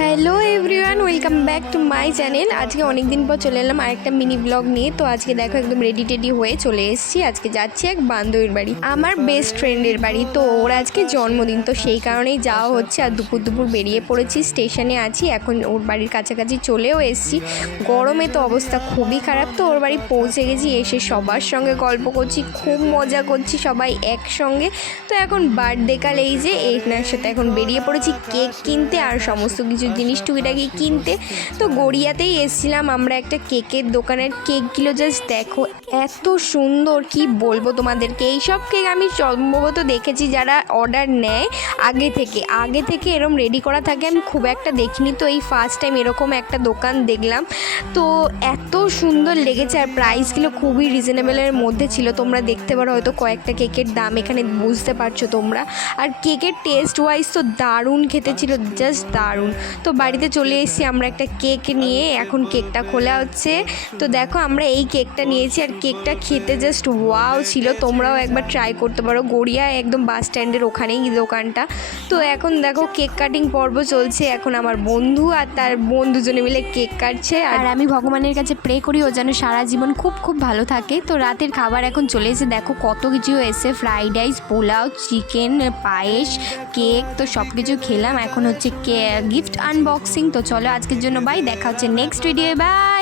Hello everyone, welcome back to my channel. আজকে অনেক দিন পর চলে এলাম আরেকটা মিনি ব্লগ নিয়ে। তো আজকে দেখো একদম রেডি টেডি হয়ে চলে এসেছি। আজকে যাচ্ছি এক বান্ধবীর বাড়ি, আমার বেস্ট ফ্রেন্ডের বাড়ি। তো ওর আজকে জন্মদিন, তো সেই কারণেই যাওয়া হচ্ছে। আর দুপুর দুপুর বেরিয়ে পড়েছি, স্টেশনে আছি এখন, ওর বাড়ির কাছাকাছি চলেও এসেছি। গরমে তো অবস্থা খুবই খারাপ। তো ওর বাড়ি পৌঁছে গেছি, এসে সবার সঙ্গে গল্প করছি, খুব মজা করছি সবাই একসঙ্গে। তো এখন বার্থডে কাল, এই যে এনার সাথে এখন বেরিয়ে পড়েছি কেক কিনতে আর সমস্ত কিছু জিনিস টুকিটাকি কিনতে। তো গড়িয়াতেই এসেছিলাম আমরা একটা কেকের দোকানের। কেকগুলো জাস্ট দেখো এত সুন্দর, কি বলবো তোমাদেরকে। এইসব কেক আমি সম্ভবত দেখেছি যারা অর্ডার নেয় আগে থেকে এরকম রেডি করা থাকে, আমি খুব একটা দেখিনি। তো এই ফার্স্ট টাইম এরকম একটা দোকান দেখলাম। তো এত সুন্দর লেগেছে, আর প্রাইসগুলো খুবই রিজনেবলের মধ্যে ছিল। তোমরা দেখতে পারো হয়তো কয়েকটা কেকের দাম এখানে, বুঝতে পারছো তোমরা। আর কেকের টেস্ট ওয়াইজ তো দারুণ খেতে ছিল, জাস্ট দারুণ। তো বাড়িতে চলে এসেছি আমরা একটা কেক নিয়ে, এখন কেকটা খোলা হচ্ছে। তো দেখো আমরা এই কেকটা নিয়েছি, আর কেকটা খেতে জাস্ট ওয়াও ছিল। তোমরাও একবার ট্রাই করতে পারো, গড়িয়া একদম বাস স্ট্যান্ডের ওখানেই দোকানটা। তো এখন দেখো কেক কাটিং পর্ব চলছে। এখন আমার বন্ধু আর তার বোন দুজনে মিলে কেক কাটছে, আর আমি ভগবানের কাছে প্রে করি ও যেন সারা জীবন খুব খুব ভালো থাকে। তো রাতের খাবার এখন চলে এসে, দেখো কত কিছু এসে, ফ্রাইড রাইস, পোলাও, চিকেন, পায়েস, কেক। তো সব কিছু খেলাম। এখন হচ্ছে গিফট আনবক্সিং। তো চলো আজকের জন্য বাই, দেখা হচ্ছে নেক্সট ভিডিও, বাই।